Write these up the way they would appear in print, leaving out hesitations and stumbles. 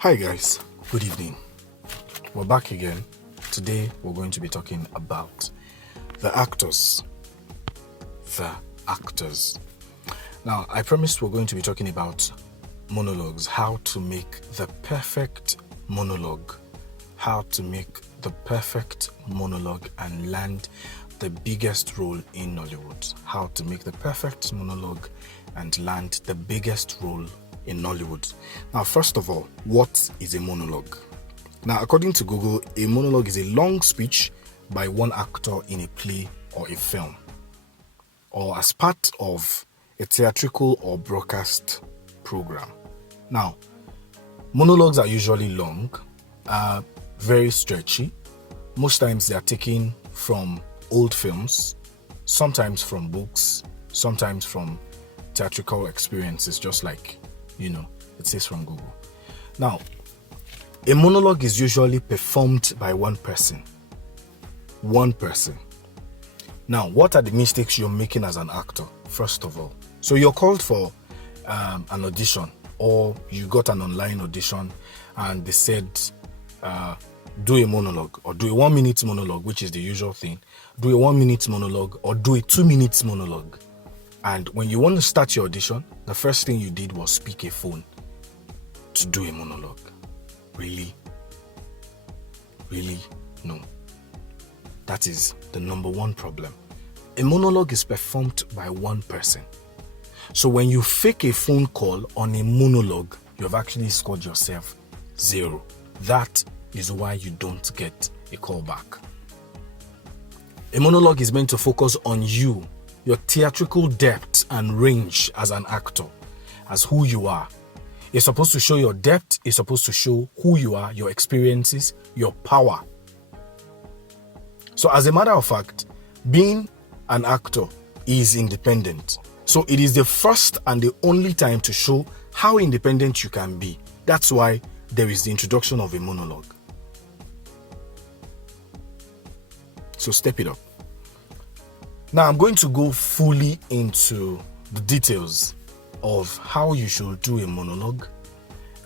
Hi guys, good evening. We're back again. Today we're going to be talking about the actors. The actors. Now, I promised we're going to be talking about monologues, how to make the perfect monologue. How to make the perfect monologue and land the biggest role in Nollywood. How to make the perfect monologue and land the biggest role in Nollywood. Now, first of all, what is a monologue? Now, according to Google, a monologue is a long speech by one actor in a play or a film, or as part of a theatrical or broadcast program. Now, monologues are usually long, very stretchy. Most times they are taken from old films, sometimes from books, sometimes from theatrical experiences, just like, it says from Google. Now, a monologue is usually performed by one person. One person. Now, what are the mistakes you're making as an actor, first of all? So you're called for an audition, or you got an online audition and they said, do a monologue, or do a 1 minute monologue, which is the usual thing. Do a 1 minute monologue or do a 2 minutes monologue. And when you want to start your audition, the first thing you did was pick a phone to do a monologue. Really? Really? No. That is the number one problem. A monologue is performed by one person. So when you fake a phone call on a monologue, you have actually scored yourself 0. That is why you don't get a call back. A monologue is meant to focus on you, your theatrical depth and range as an actor, as who you are. It's supposed to show your depth, it's supposed to show who you are, your experiences, your power. So as a matter of fact, being an actor is independent. So it is the first and the only time to show how independent you can be. That's why there is the introduction of a monologue. So step it up. Now I'm going to go fully into the details of how you should do a monologue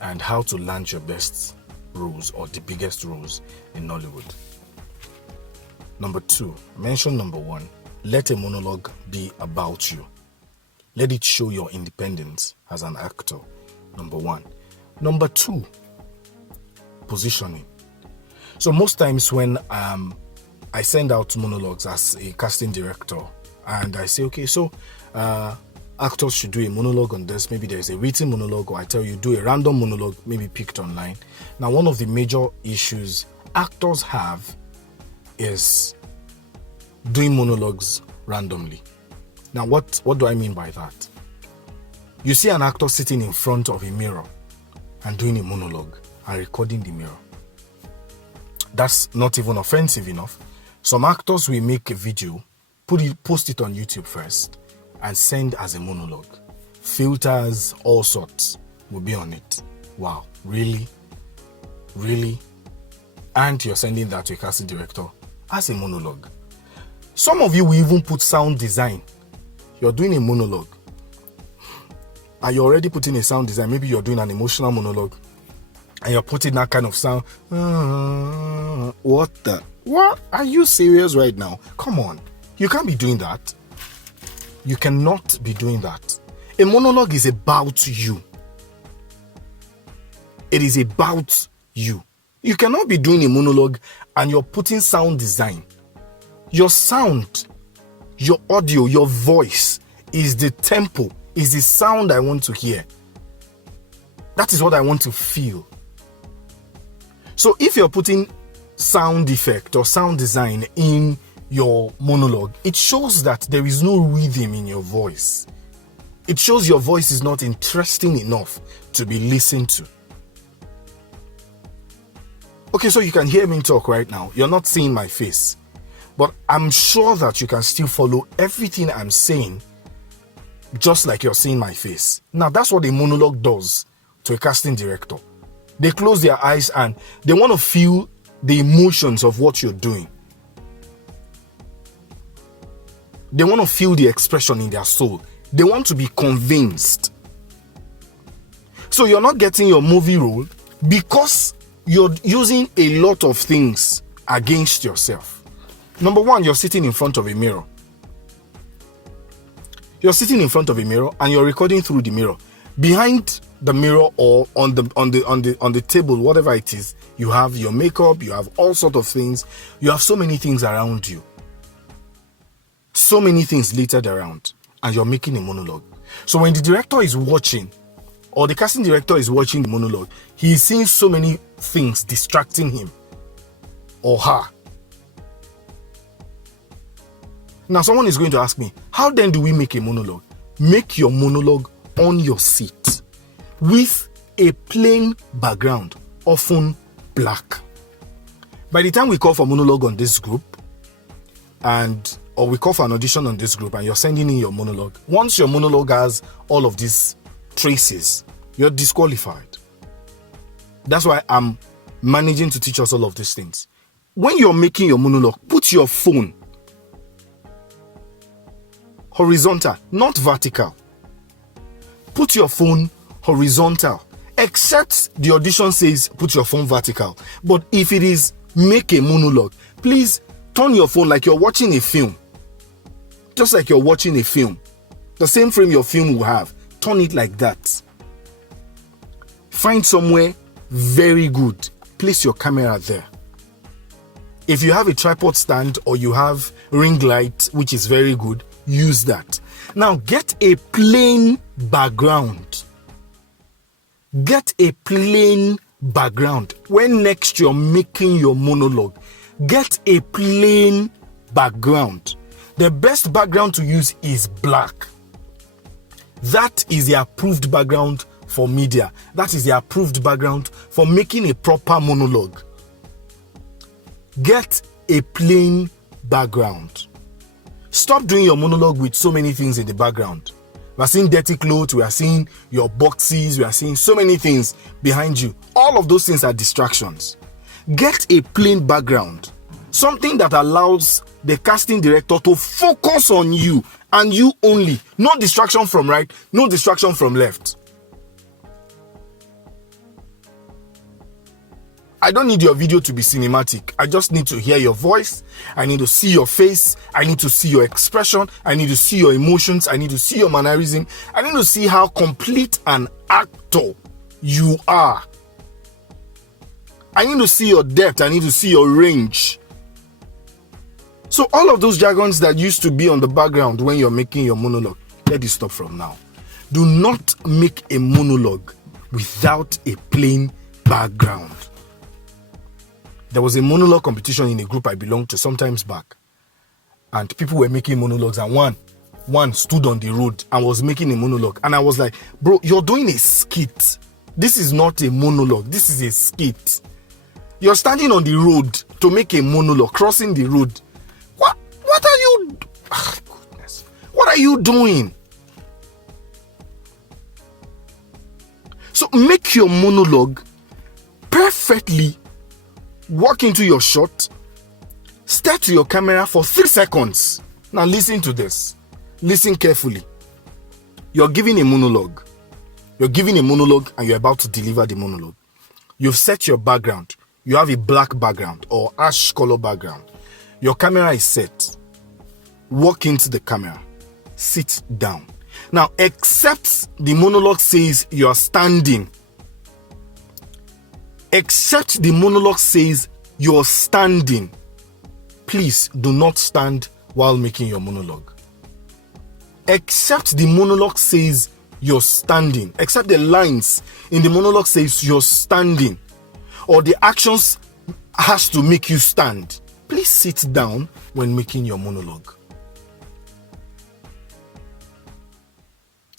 and how to land your best roles or the biggest roles in Nollywood. Number 2, mention number 1, let a monologue be about you. Let it show your independence as an actor, number 1. Number 2, positioning. So most times when I send out monologues as a casting director and I say, okay, so actors should do a monologue on this. Maybe there's a written monologue, or I tell you, do a random monologue, maybe picked online. Now, one of the major issues actors have is doing monologues randomly. Now, what do I mean by that? You see an actor sitting in front of a mirror and doing a monologue and recording the mirror. That's not even offensive enough. Some actors will make a video, post it on YouTube first, and send as a monologue. Filters, all sorts will be on it. Wow, really? Really? And you're sending that to a casting director as a monologue. Some of you will even put sound design. You're doing a monologue, and you're already putting a sound design. Maybe you're doing an emotional monologue, and you're putting that kind of sound. What? Are you serious right now? Come on. You can't be doing that. You cannot be doing that. A monologue is about you. It is about you. You cannot be doing a monologue and you're putting sound design. Your sound, your audio, your voice is the tempo, is the sound I want to hear. That is what I want to feel. So if you're putting sound effect or sound design in your monologue, it shows that there is no rhythm in your voice. It shows your voice is not interesting enough to be listened to. Okay, so you can hear me talk right now. You're not seeing my face, but I'm sure that you can still follow everything I'm saying just like you're seeing my face. Now, that's what a monologue does to a casting director. They close their eyes and they want to feel the emotions of what you're doing. They want to feel the expression in their soul. They want to be convinced. So you're not getting your movie role because you're using a lot of things against yourself. Number one, you're sitting in front of a mirror. You're sitting in front of a mirror and you're recording through the mirror. Behind the mirror or on the table, whatever it is, you have your makeup, you have all sorts of things. You have so many things around you. So many things littered around, and you're making a monologue. So when the director is watching, or the casting director is watching the monologue, he is seeing so many things distracting him or her. Now someone is going to ask me, how then do we make a monologue? Make your monologue on your seat with a plain background, often black. By the time we call for monologue on this group, or we call for an audition on this group and you're sending in your monologue, once your monologue has all of these traces, you're disqualified. That's why I'm managing to teach us all of these things. When you're making your monologue, put your phone horizontal, not vertical. Put your phone horizontal, except the audition says put your phone vertical. But if it is make a monologue, please turn your phone like you're watching a film. Just like you're watching a film. The same frame your film will have. Turn it like that. Find somewhere very good. Place your camera there. If you have a tripod stand or you have ring light, which is very good, use that. Now get a plain background. Get a plain background. When next you're making your monologue, get a plain background. The best background to use is black. That is the approved background for media. That is the approved background for making a proper monologue. Get a plain background. Stop doing your monologue with so many things in the background. We are seeing dirty clothes, we are seeing your boxes, we are seeing so many things behind you. All of those things are distractions. Get a plain background. Something that allows the casting director to focus on you and you only. No distraction from right, no distraction from left. I don't need your video to be cinematic. I just need to hear your voice. I need to see your face. I need to see your expression. I need to see your emotions. I need to see your mannerism. I need to see how complete an actor you are. I need to see your depth. I need to see your range. So all of those jargons that used to be on the background when you're making your monologue, let it stop from now. Do not make a monologue without a plain background. There was a monologue competition in a group I belonged to sometimes back. And people were making monologues and one stood on the road and was making a monologue. And I was like, bro, you're doing a skit. This is not a monologue. This is a skit. You're standing on the road to make a monologue, crossing the road. What are you... Oh, goodness. What are you doing? So make your monologue perfectly. Walk into your shot. Stare to your camera for 3 seconds. Now listen to this. Listen carefully. You're giving a monologue. You're giving a monologue and you're about to deliver the monologue. You've set your background. You have a black background or ash color background. Your camera is set. Walk into the camera. Sit down. Now, except the monologue says you're standing. Except the monologue says you're standing. Please do not stand while making your monologue. Except the monologue says you're standing. Except the lines in the monologue says you're standing. Or the actions has to make you stand. Please sit down when making your monologue.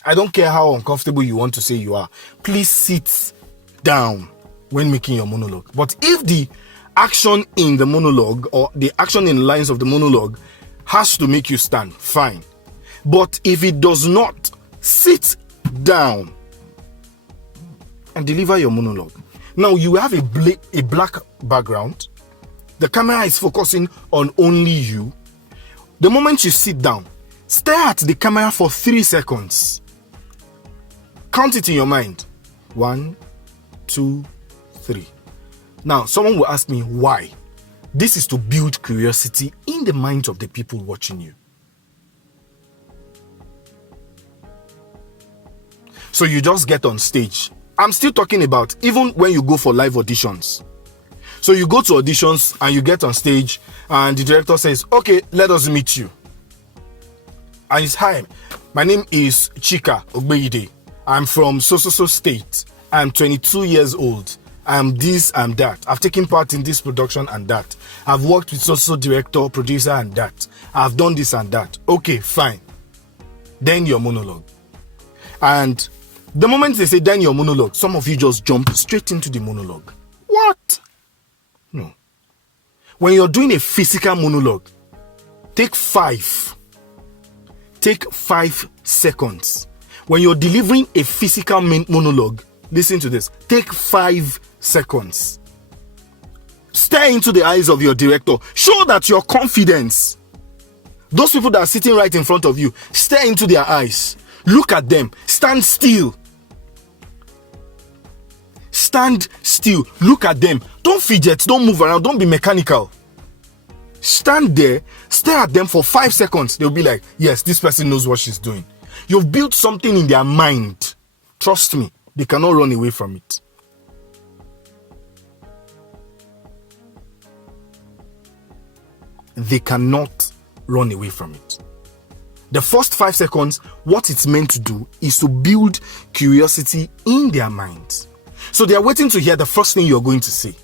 I don't care how uncomfortable you want to say you are. Please sit down when making your monologue. But if the action in the monologue or the action in lines of the monologue has to make you stand, fine. But if it does not, sit down and deliver your monologue. Now you have a black background. The camera is focusing on only you. The moment you sit down, stare at the camera for 3 seconds. Count it in your mind. 1, 2, 3. Now, someone will ask me why. This is to build curiosity in the minds of the people watching you. So you just get on stage. I'm still talking about even when you go for live auditions. So you go to auditions and you get on stage and the director says, okay, let us meet you. And it's, hi, my name is Chika Ogbeide. I'm from so state. I'm 22 years old. I'm this and that. I've taken part in this production and that. I've worked with so director, producer and that. I've done this and that. Okay, fine. Then your monologue. And the moment they say then your monologue, some of you just jump straight into the monologue. What? No. When you're doing a physical monologue, take 5 seconds. When you're delivering a physical monologue, listen to this. Take 5 seconds. Stare into the eyes of your director. Show that your confidence. Those people that are sitting right in front of you, stare into their eyes. Look at them. Stand still. Stand still. Look at them. Don't fidget. Don't move around. Don't be mechanical. Stand there. Stare at them for 5 seconds. They'll be like, yes, this person knows what she's doing. You've built something in their mind. Trust me. They cannot run away from it. They cannot run away from it. The first 5 seconds, what it's meant to do is to build curiosity in their minds. So they are waiting to hear the first thing you're going to say.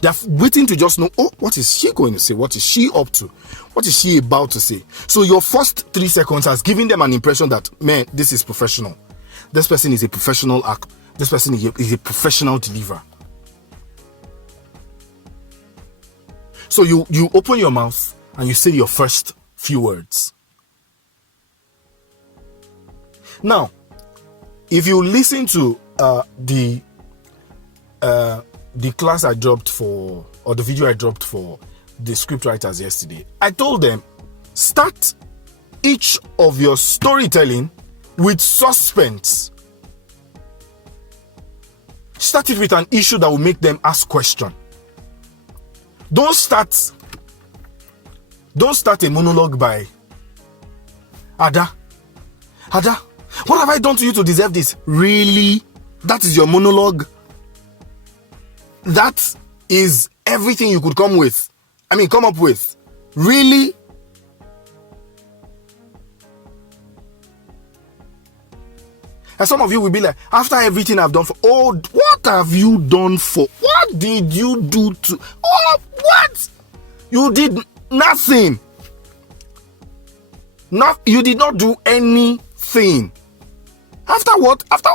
They're waiting to just know, oh, what is she going to say? What is she up to? What is she about to say? So your first 3 seconds has given them an impression that, man, this is professional. This person is a professional actor. This person is a professional deliverer. So you open your mouth and you say your first few words. Now, if you listen to the class I dropped for, or the video I dropped for the scriptwriters yesterday, I told them, start each of your storytelling with suspense. Start it with an issue that will make them ask questions. Don't start a monologue by Ada, what have I done to you to deserve this? Really? That is your monologue? That is everything you could come up with? Really? And some of you will be like, after everything I've done for, oh, what have you done for? What did you do to, oh, what? You did nothing. You did not do anything. After what? After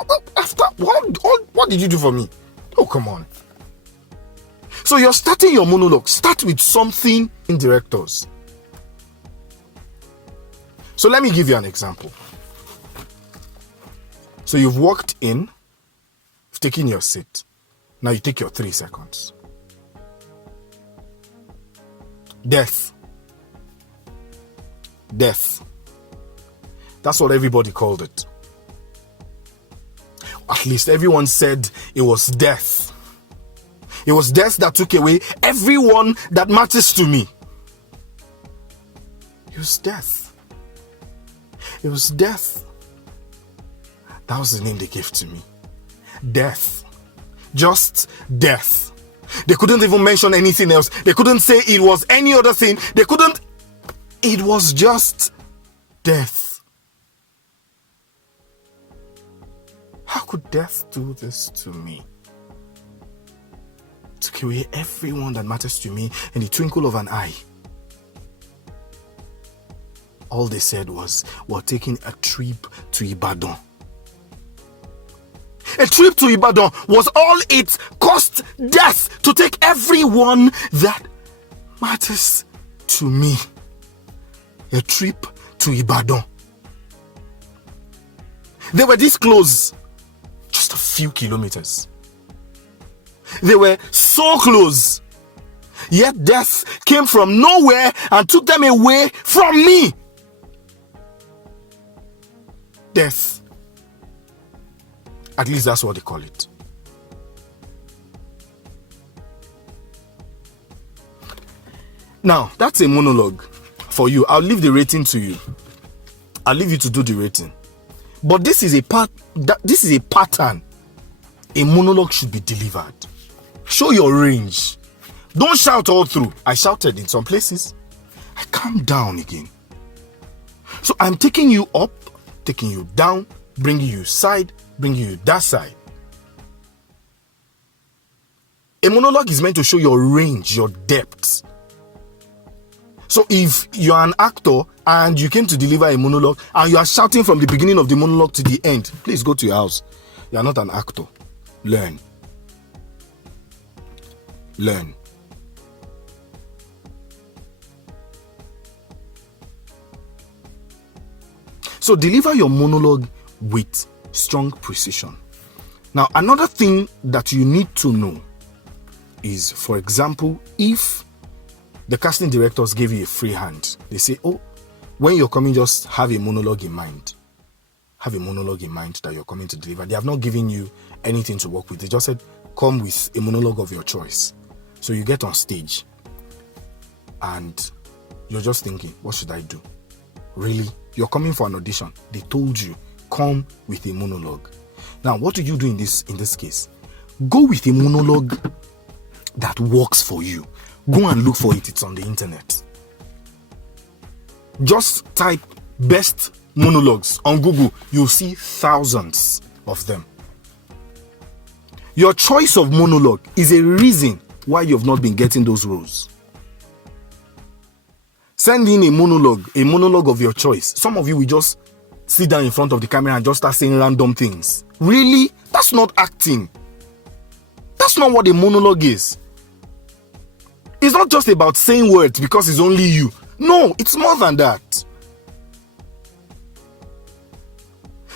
what did you do for me? Oh, come on. So you're starting your monologue. Start with something in directors. So let me give you an example. So you've walked in, you've taken your seat. Now you take your 3 seconds. Death. That's what everybody called it. At least everyone said it was death. It was death that took away everyone that matters to me. It was death. It was death. That was the name they gave to me. Death. Just death. They couldn't even mention anything else. They couldn't say it was any other thing. It was just death. How could death do this to me? Took away everyone that matters to me in the twinkle of an eye. All they said was, we're taking a trip to Ibadan. A trip to Ibadan was all it cost death to take everyone that matters to me. A trip to Ibadan. They were this close. Just a few kilometers. They were so close. Yet death came from nowhere and took them away from me. Death. At least that's what they call it. Now, that's a monologue for you. I'll leave the rating to you. I'll leave you to do the rating. But this is a pattern a monologue should be delivered. Show your range. Don't shout all through. I shouted in some places. I calm down again. So I'm taking you up, taking you down, bringing you side, bringing you that side. A monologue is meant to show your range, your depth. So if you're an actor and you came to deliver a monologue and you are shouting from the beginning of the monologue to the end, please go to your house. You are not an actor. Learn. Learn. So deliver your monologue with strong precision. Now, another thing that you need to know is, for example, if the casting directors gave you a free hand, they say, oh, when you're coming, just have a monologue in mind. Have a monologue in mind that you're coming to deliver. They have not given you anything to work with. They just said, come with a monologue of your choice. So you get on stage and you're just thinking, what should I do? Really? You're coming for an audition. They told you, come with a monologue. Now, what do you do in this case? Go with a monologue that works for you. Go and look for it. It's on the internet. Just type best monologues on Google. You'll see thousands of them. Your choice of monologue is a reason why you've not been getting those roles. Send in a monologue of your choice. Some of you will just sit down in front of the camera and just start saying random things. Really? That's not acting. That's not what a monologue is. It's not just about saying words because it's only you. No, it's more than that.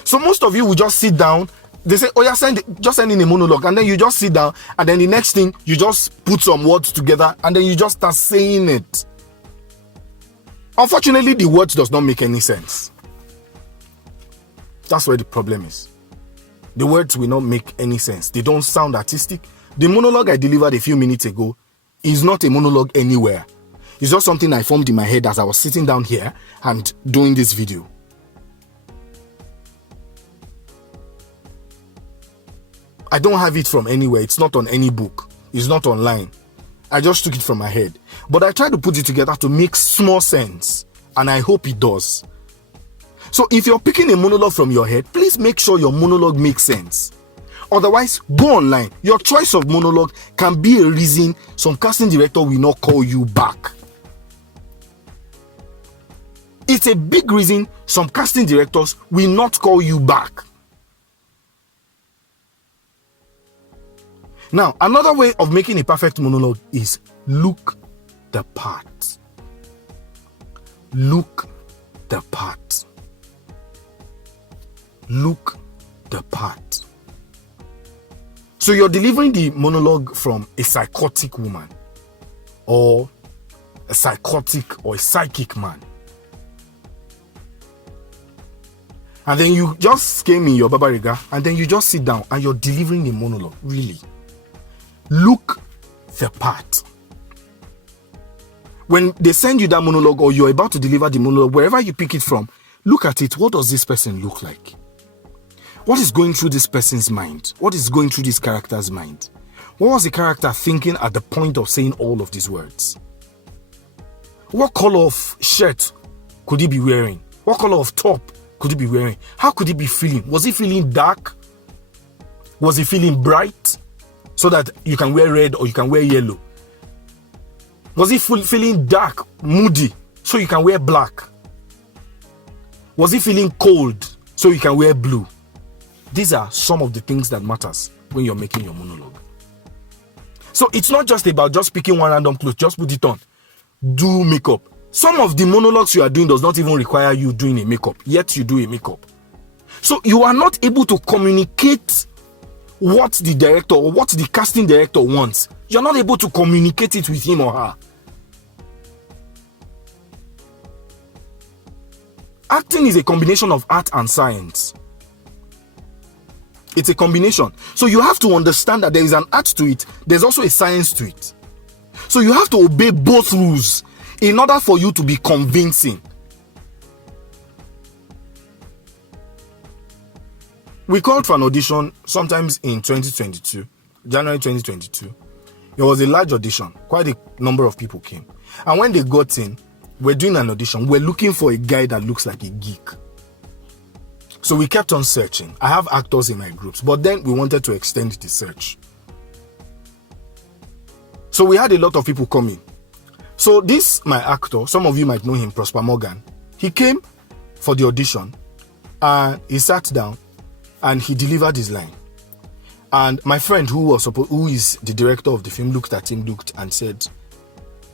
So most of you will just sit down. They say, oh yeah, just send in a monologue. And then you just sit down. And then the next thing, you just put some words together. And then you just start saying it. Unfortunately, the words does not make any sense. That's where the problem is. The words will not make any sense. They don't sound artistic. The monologue I delivered a few minutes ago is not a monologue anywhere. It's just something I formed in my head as I was sitting down here and doing this video. I don't have it from anywhere. It's not on any book. It's not online. I just took it from my head. But I tried to put it together to make small sense. And I hope it does. So if you're picking a monologue from your head, please make sure your monologue makes sense. Otherwise, go online. Your choice of monologue can be a reason some casting director will not call you back. It's a big reason some casting directors will not call you back. Now, another way of making a perfect monologue is look the part. Look the part. Look the part. So you're delivering the monologue from a psychotic woman or a psychotic or a psychic man. And then you just came in your babariga and then you just sit down and you're delivering a monologue. Really. Look the part. When they send you that monologue or you're about to deliver the monologue, wherever you pick it from, look at it. What does this person look like? What is going through this person's mind? What is going through this character's mind? What was the character thinking at the point of saying all of these words? What color of shirt could he be wearing? What color of top could he be wearing? How could he be feeling? Was he feeling dark? Was he feeling bright? So that you can wear red or you can wear yellow. Was he feeling dark, moody, so you can wear black? Was he feeling cold, so you can wear blue? These are some of the things that matters when you're making your monologue. So it's not just about just picking one random clothes, just put it on. Do makeup. Some of the monologues you are doing does not even require you doing a makeup, yet you do a makeup. So you are not able to communicate what the director or what the casting director wants. You're not able to communicate it with him or her. Acting is a combination of art and science. It's a combination. So you have to understand that there is an art to it. There's also a science to it. So you have to obey both rules. in order for you to be convincing. We called for an audition sometimes in 2022, January 2022. There was a large audition. Quite a number of people came. And when they got in, we're doing an audition. We're looking for a guy that looks like a geek. So we kept on searching. I have actors in my groups, but then we wanted to extend the search. So we had a lot of people coming. So this, my actor, some of you might know him, Prosper Morgan. He came for the audition and he sat down and he delivered his line. And my friend who is the director of the film looked at him, and said,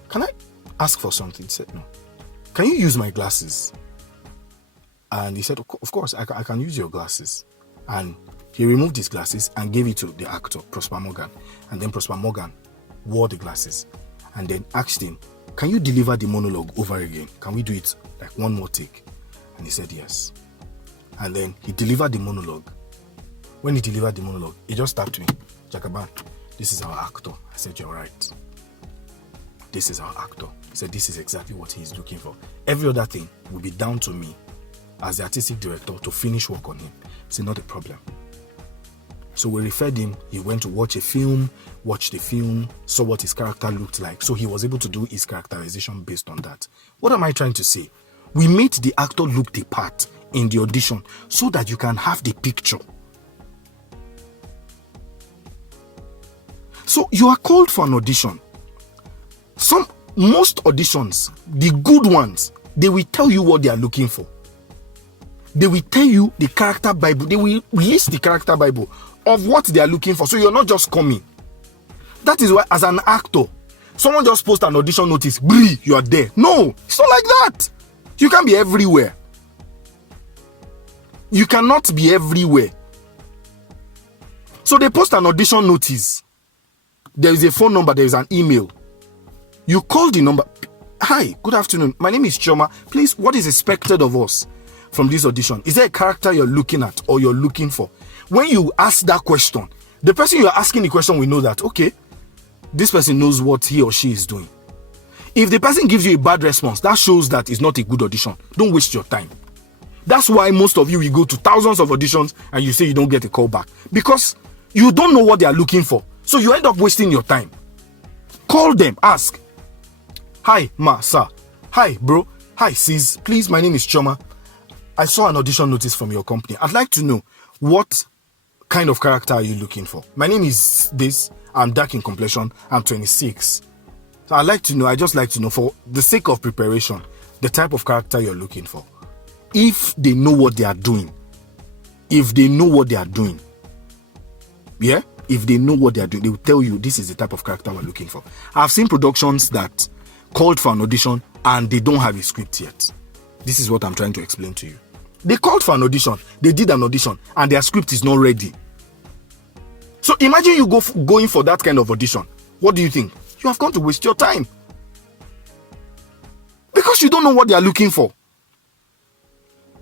"Can I ask for something?" He said, "No." "Can you use my glasses?" And he said, "Of course, I can use your glasses." And he removed his glasses and gave it to the actor, Prosper Morgan. And then Prosper Morgan wore the glasses and then asked him, "Can you deliver the monologue over again? Can we do it like one more take?" And he said yes. And then he delivered the monologue. When he delivered the monologue, he just tapped me. "Jakaban, this is our actor." I said, "You're right. This is our actor." He said, "This is exactly what he's looking for. Every other thing will be down to me as the artistic director to finish work on him." It's not a problem. So we referred him. He went to watch the film, saw what his character looked like. So he was able to do his characterization based on that. What am I trying to say? We made the actor look the part in the audition so that you can have the picture. So you are called for an audition. Most auditions, the good ones, they will tell you what they are looking for. They will tell you the character Bible. They will list the character Bible of what they are looking for. So you're not just coming. That is why, as an actor, someone just post an audition notice, you are there. No, it's not like that. You can't be everywhere. You cannot be everywhere. So they post an audition notice. There is a phone number, there is an email. You call the number. "Hi, good afternoon. My name is Choma. Please, what is expected of us from this audition? Is there a character you're looking at or you're looking for?" When you ask that question, the person you're asking the question will know that, okay, this person knows what he or she is doing. If the person gives you a bad response, that shows that it's not a good audition. Don't waste your time. That's why most of you will go to thousands of auditions and you say you don't get a call back. Because you don't know what they are looking for. So you end up wasting your time. Call them, ask. "Hi, ma, sir. Hi, bro. Hi, sis. Please, my name is Choma. I saw an audition notice from your company. I'd like to know, what kind of character are you looking for? My name is this. I'm dark in complexion. I'm 26. So I just like to know, for the sake of preparation, the type of character you're looking for." If they know what they are doing. Yeah? If they know what they are doing, they will tell you this is the type of character we're looking for. I've seen productions that called for an audition and they don't have a script yet. This is what I'm trying to explain to you. They called for an audition, they did an audition, and their script is not ready. So imagine you going for that kind of audition. What do you think? You have gone to waste your time. Because you don't know what they are looking for.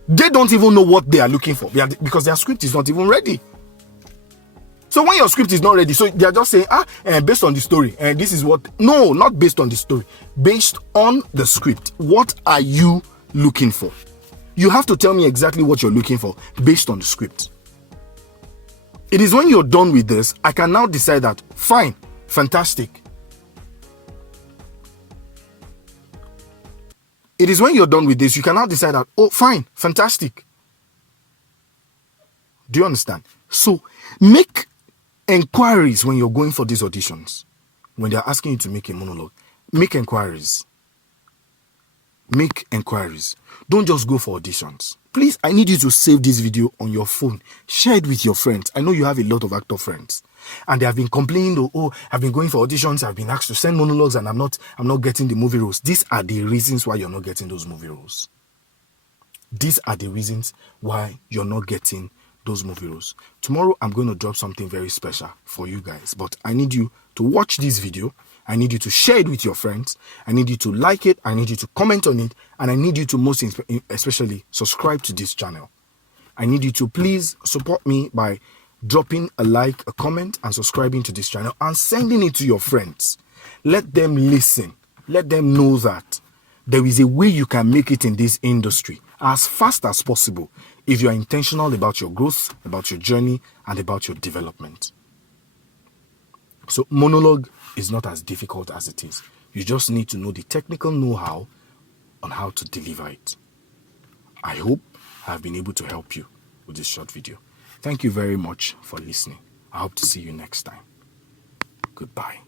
They don't even know what they are looking for because their script is not even ready. So when your script is not ready, so they are just saying, based on the story, and this is what. No, not based on the story. Based on the script. What are you looking for? You have to tell me exactly what you're looking for based on the script. It is when you're done with this, I can now decide that, fine, fantastic. It is when you're done with this, you can now decide that, oh, fine, fantastic. Do you understand? So make inquiries when you're going for these auditions. When they're asking you to make a monologue, make inquiries. Make inquiries. Don't just go for auditions. Please, I need you to save this video on your phone. Share it with your friends. I know you have a lot of actor friends. And they have been complaining, I've been going for auditions, I've been asked to send monologues and I'm not getting the movie roles. These are the reasons why you're not getting those movie roles. These are the reasons why you're not getting those movie roles. Tomorrow, I'm going to drop something very special for you guys. But I need you to watch this video. I need you to share it with your friends. I need you to like it. I need you to comment on it. And I need you to most especially subscribe to this channel. I need you to please support me by dropping a like, a comment, and subscribing to this channel and sending it to your friends. Let them listen. Let them know that there is a way you can make it in this industry as fast as possible if you are intentional about your growth, about your journey, and about your development. So monologue is not as difficult as it is. You just need to know the technical know-how on how to deliver it. I hope I have been able to help you with this short video. Thank you very much for listening. I hope to see you next time. Goodbye.